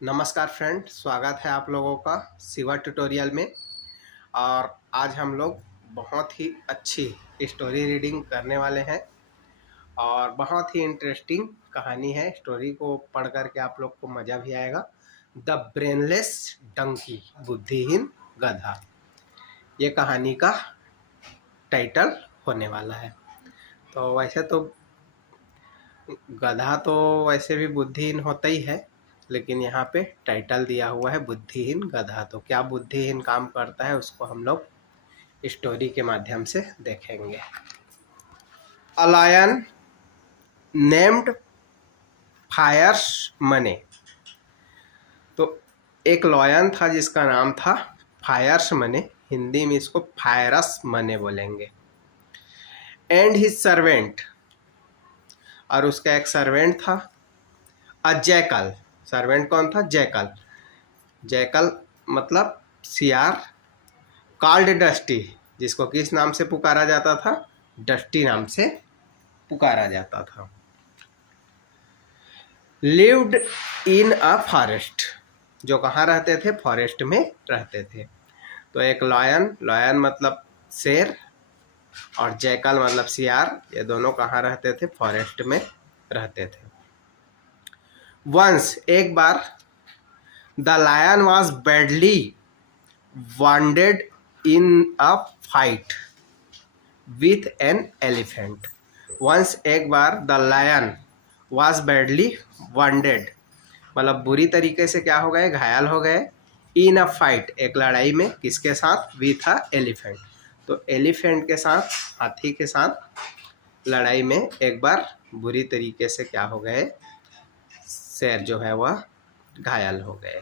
नमस्कार फ्रेंड, स्वागत है आप लोगों का सिवा ट्यूटोरियल में। और आज हम लोग बहुत ही अच्छी स्टोरी रीडिंग करने वाले हैं और बहुत ही इंटरेस्टिंग कहानी है। स्टोरी को पढ़ करके आप लोग को मज़ा भी आएगा। द ब्रेनलेस डंकी, बुद्धिहीन गधा, ये कहानी का टाइटल होने वाला है। तो वैसे तो गधा तो वैसे भी बुद्धिहीन होता ही है, लेकिन यहाँ पे टाइटल दिया हुआ है बुद्धिहीन गधा। तो क्या बुद्धिहीन काम करता है उसको हम लोग स्टोरी के माध्यम से देखेंगे। अ लायन नेम्ड फायर्स मने। तो एक लॉयन था जिसका नाम था फायर्स मने, हिंदी में इसको फायरस मने बोलेंगे। एंड हिज सर्वेंट, और उसका एक सर्वेंट था। अ जैकल, सर्वेंट कौन था? जैकल। जैकल मतलब सियार। कॉल्ड डस्टी, जिसको किस नाम से पुकारा जाता था? डस्टी नाम से पुकारा जाता था। लिव्ड इन अ फॉरेस्ट, जो कहाँ रहते थे? फॉरेस्ट में रहते थे। तो एक लॉयन, लॉयन मतलब शेर, और जैकल मतलब सियार, ये दोनों कहाँ रहते थे? फॉरेस्ट में रहते थे। वंस, एक बार, the lion was badly wounded in a fight with an elephant. Once, एक बार, the lion was badly wounded, मतलब बुरी तरीके से क्या हो गए? घायल हो गए। इन अ फाइट, एक लड़ाई में, किसके साथ? With a elephant. तो एलिफेंट के साथ, हाथी के साथ लड़ाई में एक बार बुरी तरीके से क्या हो गए? शेर जो है वह घायल हो गए।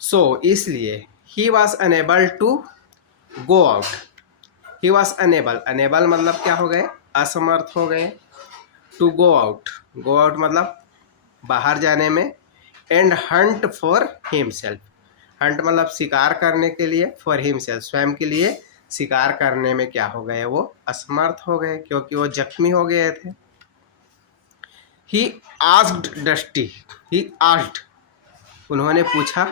सो इसलिए he was unable to go out. He was unable, unable मतलब क्या हो गए? असमर्थ हो गए। To go out, go out मतलब बाहर जाने में। And hunt for himself, hunt मतलब शिकार करने के लिए। फॉर हिमसेल्फ, स्वयं के लिए शिकार करने में क्या हो गए? वो असमर्थ हो गए, क्योंकि वो जख्मी हो गए थे। He asked dusty, he asked, उन्होंने पूछा,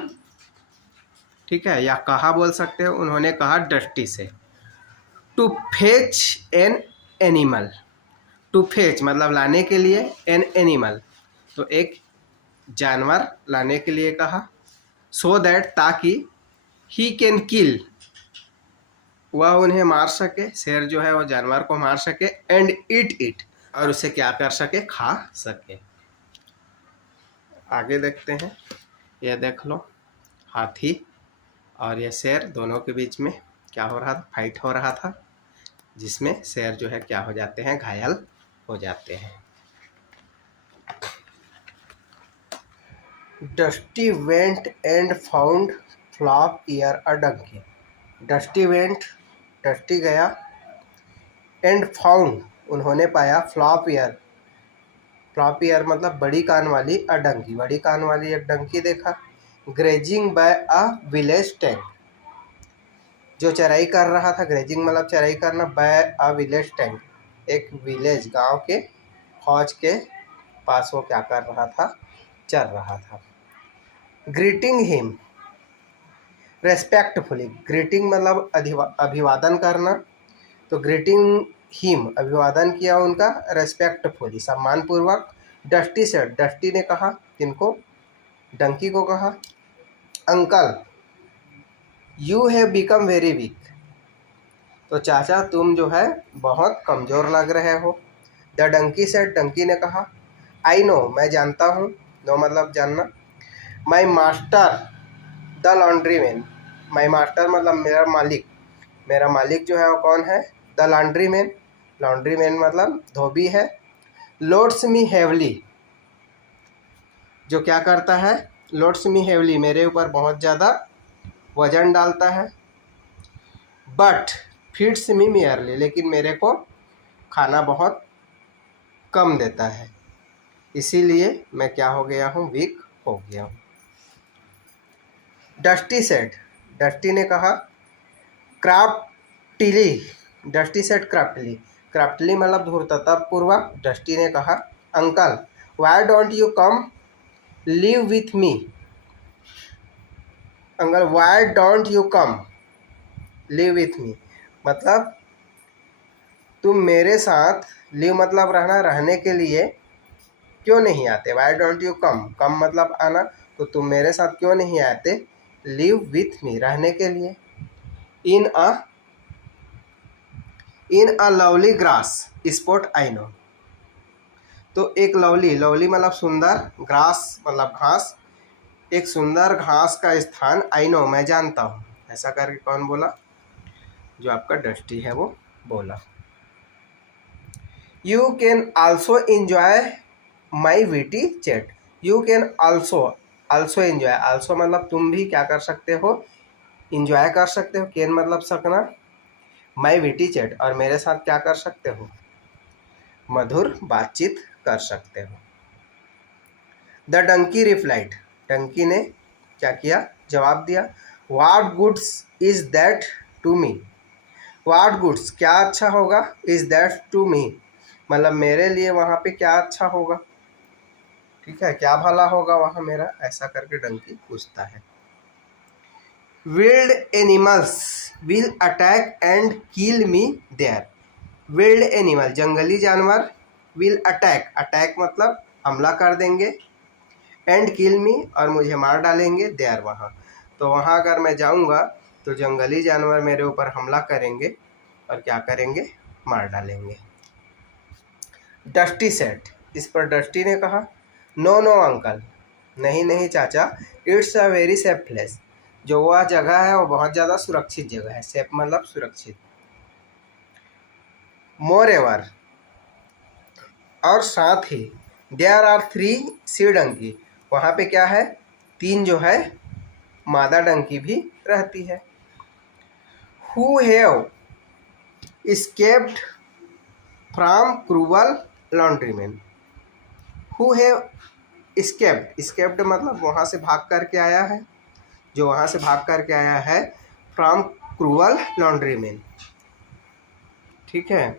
ठीक है, या कहा बोल सकते हो। उन्होंने कहा डस्टी से, to fetch an animal. To fetch मतलब लाने के लिए, एन एनिमल तो एक जानवर लाने के लिए कहा। सो दैट, ताकि, ही कैन किल, वह उन्हें मार सके, शेर जो है वो जानवर को मार सके। एंड ईट इट, और उसे क्या कर सके? खा सके। आगे देखते हैं। यह देख लो, हाथी और यह शेर दोनों के बीच में क्या हो रहा था? फाइट हो रहा था, जिसमें शेर जो है क्या हो जाते हैं? घायल हो जाते हैं। Dusty went and found flop ear a donkey. Dusty went, Dusty गया। एंड फाउंड, उन्होंने पाया। फ्लॉप ईयर, फ्लॉप ईयर मतलब बड़ी कान वाली। अ डंकी, बड़ी कान वाली एक डंकी देखा। Grazing by a village tank, जो चराई कर रहा था। ग्रेजिंग मतलब चराई करना। बाय अ विलेज टैंक, एक विलेज, गांव के फौज के पास वो क्या कर रहा था? चल रहा था। ग्रीटिंग हिम रेस्पेक्टफुली, ग्रीटिंग मतलब अभिवादन करना। तो ग्रीटिंग हिम, अभिवादन किया उनका। रेस्पेक्टफुली, सम्मानपूर्वक। डस्टी से, डस्टी ने कहा, किनको? डंकी को कहा, uncle you have become very weak, तो चाचा तुम जो है बहुत कमज़ोर लग रहे हो। द डंकी से, डंकी ने कहा, आई नो, मैं जानता हूँ। नो मतलब जानना। My master the laundry man, my master मतलब मेरा मालिक, मेरा मालिक जो है वो कौन है? The laundry man, laundry man मतलब धोबी है। लोड्स मी हेवली, जो क्या करता है? लोड्स मी हेवली, मेरे ऊपर बहुत ज़्यादा वजन डालता है। बट फीड्स मी मेयरली, लेकिन मेरे को खाना बहुत कम देता है, इसीलिए मैं क्या हो गया हूँ? वीक हो गया हूँ। डस्टी सेड, डस्टी ने कहा। क्राफ्टिली, डस्टी सेड क्राफ्टली, क्राफ्टली मतलब धूर्ततापूर्वक। डस्टी ने कहा, uncle why don't you come live with me. Uncle why don't you come live with me, मतलब तुम मेरे साथ, लिव मतलब रहना, रहने के लिए क्यों नहीं आते। वाई डोंट यू कम, कम मतलब आना, तो तुम मेरे साथ क्यों नहीं आते। लिव विथ मी रहने के लिए। In a lovely grass spot I know, तो एक लवली, लवली मतलब सुंदर, ग्रास मतलब घास, एक सुंदर घास का स्थान, आई नो मैं जानता हूँ। ऐसा करके कौन बोला, जो आपका डस्टी है वो बोला। You can also enjoy my witty chat. You can also enjoy, also मतलब तुम भी क्या कर सकते हो, इंजॉय कर सकते हो। कैन मतलब सकना, माई विटी चैट और मेरे साथ क्या कर सकते हो, मधुर बातचीत कर सकते हो। द डंकी रिप्लाइड, डंकी ने क्या किया, जवाब दिया। What goods is that to me, what goods क्या अच्छा होगा, इज दैट टू मी मतलब मेरे लिए वहाँ पे क्या अच्छा होगा, ठीक है, क्या भला होगा वहाँ मेरा, ऐसा करके डंकी पूछता है। Wild animals will attack and kill me there, wild animal जंगली जानवर, विल अटैक, अटैक मतलब हमला कर देंगे, एंड किल मी और मुझे मार डालेंगे, देयर वहाँ, तो वहाँ अगर मैं जाऊँगा तो जंगली जानवर मेरे ऊपर हमला करेंगे और क्या करेंगे, मार डालेंगे। डस्टी सेट, इस पर डस्टी ने कहा। नो नो अंकल, नहीं नहीं चाचा, it's a very safe place, जो वह जगह है वो बहुत ज़्यादा सुरक्षित जगह है, सेफ मतलब सुरक्षित। मोर एवर, और साथ ही, देयर आर 3 सी डंकी, वहाँ पे क्या है, 3 जो है मादा डंकी भी रहती है। Who have escaped from cruel laundryman, who have escaped मतलब वहाँ से भाग करके आया है, जो वहाँ से भाग करके आया है, फ्रॉम क्रूअल लॉन्ड्रीमैन, ठीक है,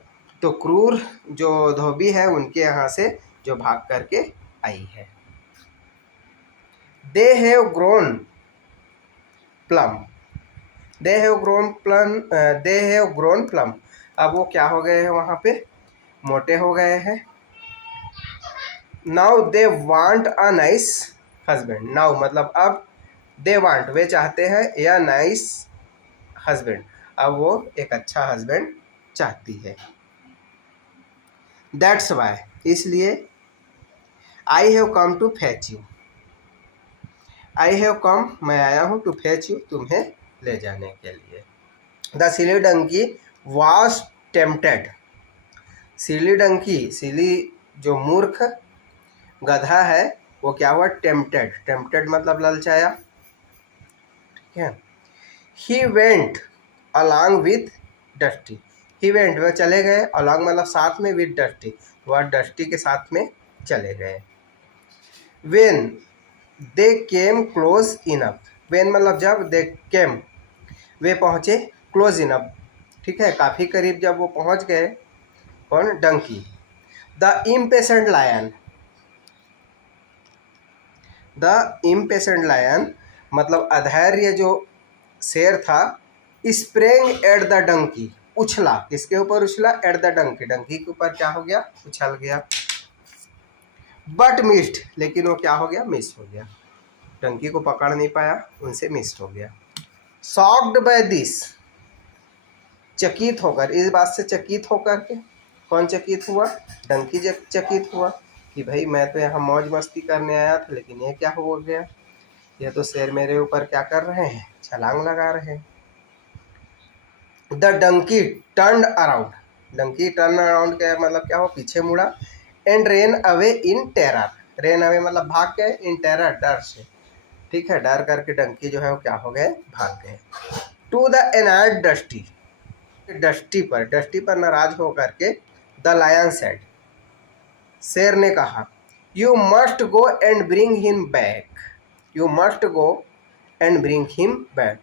तो क्रूर जो धोबी है उनके यहाँ से जो भाग करके आई है। They have grown plum, they have grown plum, they have grown plum, अब वो क्या हो गए हैं, वहाँ पे मोटे हो गए हैं। Now they want a nice husband, now मतलब अब, दे वांट वे चाहते हैं, या नाइस हस्बैंड अब वो एक अच्छा हस्बैंड चाहती है। दैट्स वाई इसलिए, I have come to fetch you, I have come मैं आया हूँ, टू फेच यू तुम्हें ले जाने के लिए। The silly donkey was tempted, silly donkey, silly जो मूर्ख गधा है वो क्या हुआ, टेम्पटेड, टेम्पटेड मतलब ललचाया, ठीक है। He went along with dusty, he went वह चले गए, अलॉन्ग मतलब साथ में, विथ डस्टी वह डस्टी के साथ में चले गए। When they came close enough, when मतलब जब, दे केम वे पहुँचे, क्लोज इनफ ठीक है, काफ़ी करीब जब वो पहुँच गए, कौन, donkey. The impatient lion, the impatient lion मतलब अधैर्य जो शेर था, स्प्रेंग एट द डंकी उछला, किसके ऊपर उछला, एट द डंकी, डंकी के ऊपर क्या हो गया, उछल गया। बट मिस्ड लेकिन वो क्या हो गया, मिस हो गया, डंकी को पकड़ नहीं पाया, उनसे मिस हो गया। शॉक्ड बाय दिस, चकित होकर, इस बात से चकित होकर के, कौन चकित हुआ, डंकी चकित हुआ कि भाई मैं तो यहाँ मौज मस्ती करने आया था, लेकिन ये क्या हो गया, ये तो शेर मेरे ऊपर क्या कर रहे हैं, छलांग लगा रहे हैं। The donkey turn around, donkey turn around क्या मतलब क्या हो, पीछे मुड़ा। And ran away in terror, ran away मतलब भाग गए, इन टेरर डर से, ठीक है, डर करके डंकी जो है वो क्या हो गए, भाग गए। टू द एनायर्ड डस्टी, डस्टी पर नाराज होकर के, द लायन सेड, शेर ने कहा, you must go and bring him back, you must go and bring him back,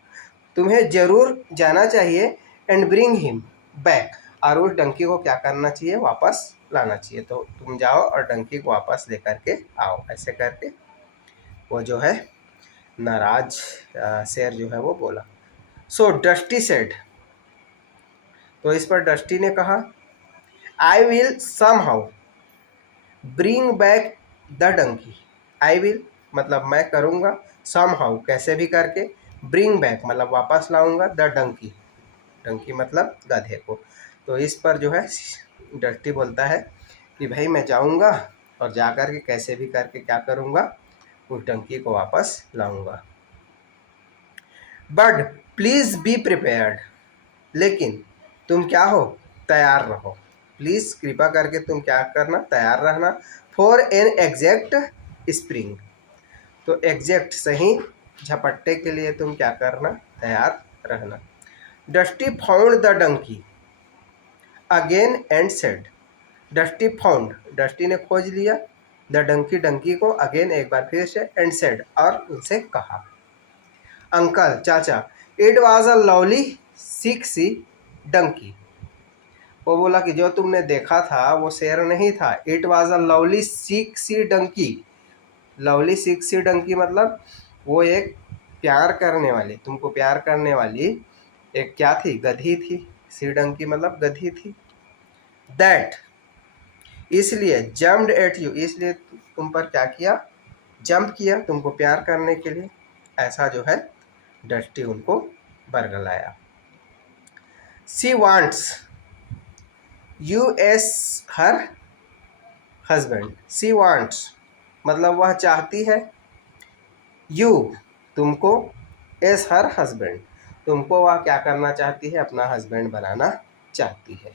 तुम्हें जरूर जाना चाहिए, एंड ब्रिंग हिम बैक और उस डंकी को क्या करना चाहिए, वापस लाना चाहिए, तो तुम जाओ और डंकी को वापस लेकर के आओ, ऐसे करके वो जो है नाराज शेर जो है वो बोला। सो डस्टी सेड, तो इस पर डस्टी ने कहा, I will somehow bring back the donkey. I will मतलब मैं करूँगा, सम हाउ कैसे भी करके, ब्रिंग बैक मतलब वापस लाऊंगा, द डंकी, डंकी मतलब गधे को। तो इस पर जो है डस्टी बोलता है कि भाई मैं जाऊंगा और जा कर के कैसे भी करके क्या करूंगा, उस डंकी को वापस लाऊंगा। बट प्लीज बी प्रिपेयर्ड, लेकिन तुम क्या हो, तैयार रहो। प्लीज कृपा करके तुम क्या करना, तैयार रहना। फॉर एन एग्जैक्ट स्प्रिंग, तो एग्जैक्ट सही झपट्टे के लिए तुम क्या करना, तैयार रहना। Dusty found the donkey again and said, Dusty found Dusty ने खोज लिया, द डंकी डंकी को, अगेन एक बार फिर से, एंड सेड और उनसे कहा, अंकल चाचा, it was a lovely sickly Dunki. वो बोला कि जो तुमने देखा था वो शेर नहीं था, it was a lovely sickly donkey. Lovely sickly donkey मतलब वो एक प्यार करने वाली, तुमको प्यार करने वाली एक क्या थी, गधी थी। सी डंकी मतलब गधी थी। दैट इसलिए, जम्प्ड एट यू इसलिए तुम पर क्या किया, जंप किया तुमको प्यार करने के लिए, ऐसा जो है डस्टी उनको बरगलाया। She wants you as her husband, she wants मतलब वह चाहती है, यू तुमको, एस हर हस्बैंड तुमको वह क्या करना चाहती है, अपना हस्बैंड बनाना चाहती है।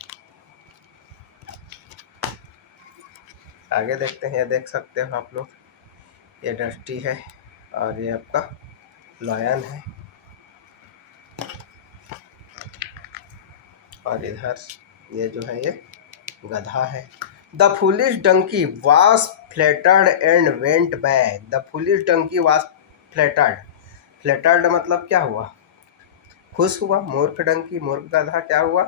आगे देखते हैं, देख सकते हो आप लोग, ये डस्टी है और ये आपका लायन है, और इधर ये जो है ये गधा है। The foolish donkey was flattered and went back, the foolish donkey was flattered, flattered मतलब क्या हुआ, खुश हुआ। मूर्ख डंकी मूर्ख गधा क्या हुआ,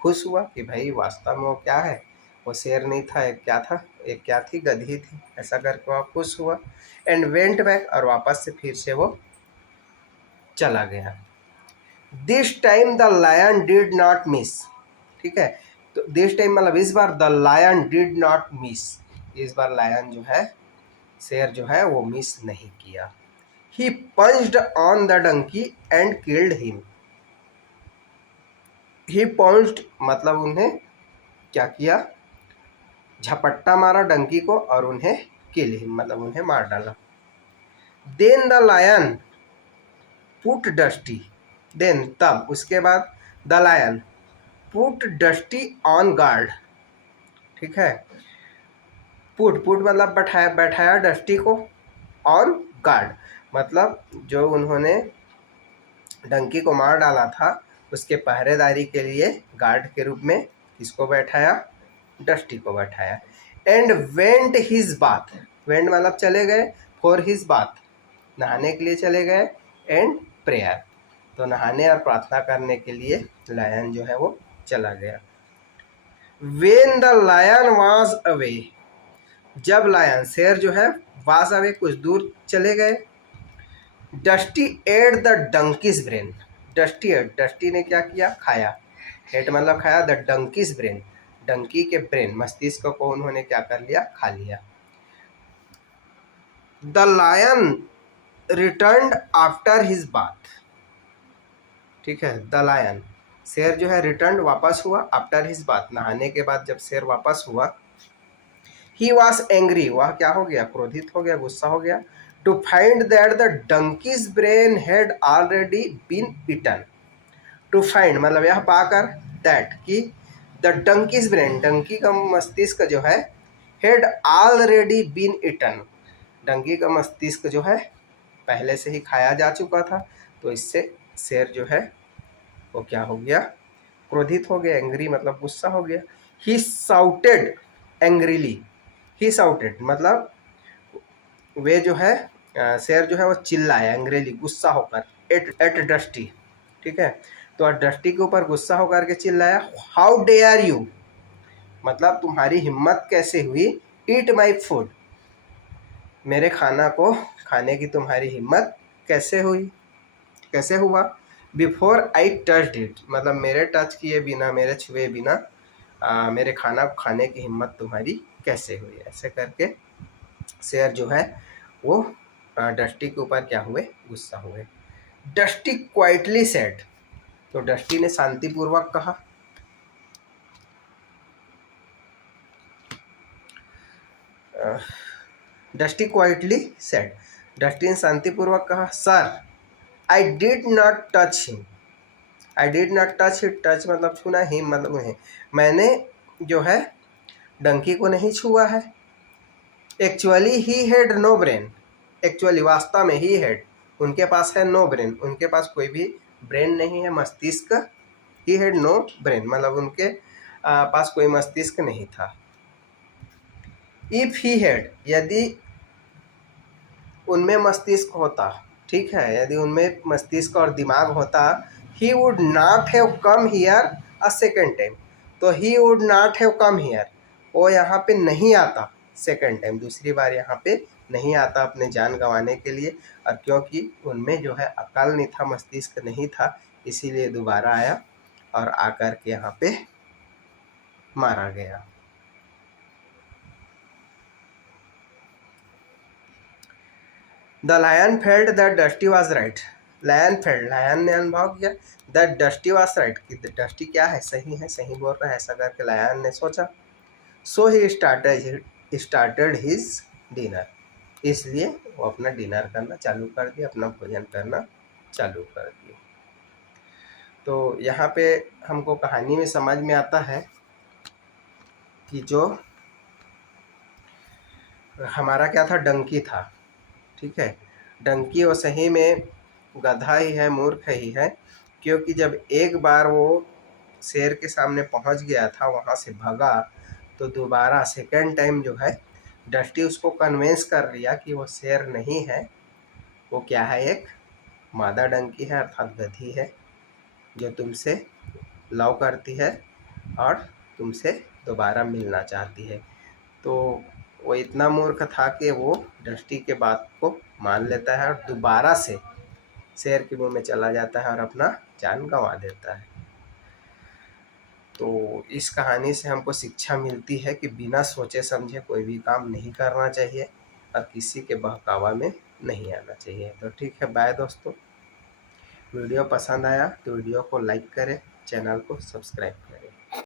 खुश हुआ कि भाई वास्तव में वो क्या है, वो शेर नहीं था, एक क्या था, एक क्या थी, गधी थी, ऐसा करके वह खुश हुआ। एंड वेंट बैक और वापस से फिर से वो चला गया। This time the lion did not miss, ठीक है, तो दिस टाइम मतलब इस बार, the lion did not miss, इस बार लायन जो है, शेर जो है वो मिस नहीं किया। He punched on the donkey and killed him, he punched मतलब उन्हें क्या किया, झपट्टा मारा डंकी को और उन्हें किल हिम मतलब उन्हें मार डाला। Then the lion put Dusty, then तब उसके बाद, the lion put Dusty on guard, ठीक है, पुट पुट मतलब बैठाया, बैठाया डस्टी को, ऑन गार्ड मतलब जो उन्होंने डंकी को मार डाला था उसके पहरेदारी के लिए गार्ड के रूप में किसको बैठाया, डस्टी को बैठाया। And went his bath, went मतलब चले गए, फॉर हिज बाथ नहाने के लिए चले गए, एंड प्रेयर तो नहाने और प्रार्थना करने के लिए लायन जो है वो चला गया। When the lion was away, जब लायन शेर जो है वाज अवे कुछ दूर चले गए। Dusty ate the donkey's brain, Dusty ate Dusty ने क्या किया, खाया, एट मतलब खाया, द डंकीज ब्रेन डंकी के ब्रेन मस्तिष्क को उन्होंने क्या कर लिया, खा लिया। The lion returned after his bath, ठीक है, द लायन शेर जो है रिटर्न वापस हुआ, आफ्टर हिज बाथ नहाने के बाद जब शेर वापस हुआ। ही वॉज एंग्री वह क्या हो गया, क्रोधित हो गया, गुस्सा हो गया। To find that the donkey's brain had already been eaten, to find मतलब यह पाकर, दैट कि द डंकीज ब्रेन डंकी का मस्तिष्क जो है, had already been eaten donkey का मस्तिष्क जो है पहले से ही खाया जा चुका था। तो इससे शेर जो है वो क्या हो गया, क्रोधित हो गया, एंग्री मतलब गुस्सा हो गया। ही साउटेड एंग्रीली, ही साउटेड मतलब वे जो है शेर जो है वो चिल्लाया एंग्रीली गुस्सा होकर, एट डस्टी, ठीक है, तो डस्टी के ऊपर गुस्सा होकर के चिल्लाया। हाउ डेयर यू मतलब तुम्हारी हिम्मत कैसे हुई, ईट माई फूड मेरे खाना को खाने की तुम्हारी हिम्मत कैसे हुई, कैसे हुआ। बिफोर आई टच्ड इट मतलब मेरे टच किए बिना, मेरे छुए बिना मेरे खाना को खाने की हिम्मत तुम्हारी कैसे हुई। ऐसे करके शेर जो है वो डस्टी के ऊपर क्या हुए, गुस्सा हुए। डस्टी क्वाइटली सेड, तो डस्टी ने शांतिपूर्वक कहा। डस्टी क्वाइटली सेड, डस्टी ने शांतिपूर्वक कहा, sir I did not touch him. I did not touch hit, touch मतलब छूना, हिम मतलब है, मैंने जो है डंकी को नहीं छुआ है। Actually he had no brain, actually वास्तव में ही हैड उनके पास है नो ब्रेन, उनके पास कोई भी ब्रेन नहीं है, मस्तिष्क। ही हैड नो ब्रेन मतलब उनके पास कोई मस्तिष्क नहीं था। इफ ही हैड, यदि उनमें मस्तिष्क होता, ठीक है, यदि उनमें मस्तिष्क और दिमाग होता, he would not have come here a second time, तो he would not have come here, वो यहाँ पे नहीं आता सेकेंड टाइम, दूसरी बार यहाँ पे नहीं आता अपने जान गंवाने के लिए। और क्योंकि उनमें जो है अकल नहीं था, मस्तिष्क नहीं था, इसीलिए दोबारा आया और आकर के यहाँ पे मारा गया। The lion felt that Dusty was right, lion felt, lion ने अनुभव किया, दैट डस्टी वॉज राइट, कि डस्टी क्या है, सही है, सही बोल रहा है, ऐसा करके लायन ने सोचा। सो ही स्टार्टेड हिज डिनर, इसलिए वो अपना डिनर करना चालू कर दिया, अपना भोजन करना चालू कर दिया। तो यहाँ पे हमको कहानी में समझ में आता है कि जो हमारा क्या था, डंकी था, ठीक है, डंकी वो सही में गधा ही है, मूर्ख ही है, क्योंकि जब एक बार वो शेर के सामने पहुंच गया था, वहां से भागा, तो दोबारा सेकेंड टाइम जो है डस्टी उसको कन्विंस कर लिया कि वो शेर नहीं है, वो क्या है, एक मादा डंकी है, अर्थात गधी है, जो तुमसे लव करती है और तुमसे दोबारा मिलना चाहती है। तो वो इतना मूर्ख था कि वो डस्टी के बात को मान लेता है और दोबारा से शेर के मुंह में चला जाता है और अपना जान गंवा देता है। तो इस कहानी से हमको शिक्षा मिलती है कि बिना सोचे समझे कोई भी काम नहीं करना चाहिए और किसी के बहकावा में नहीं आना चाहिए। तो ठीक है, बाय दोस्तों। वीडियो पसंद आया तो वीडियो को लाइक करें, चैनल को सब्सक्राइब करें।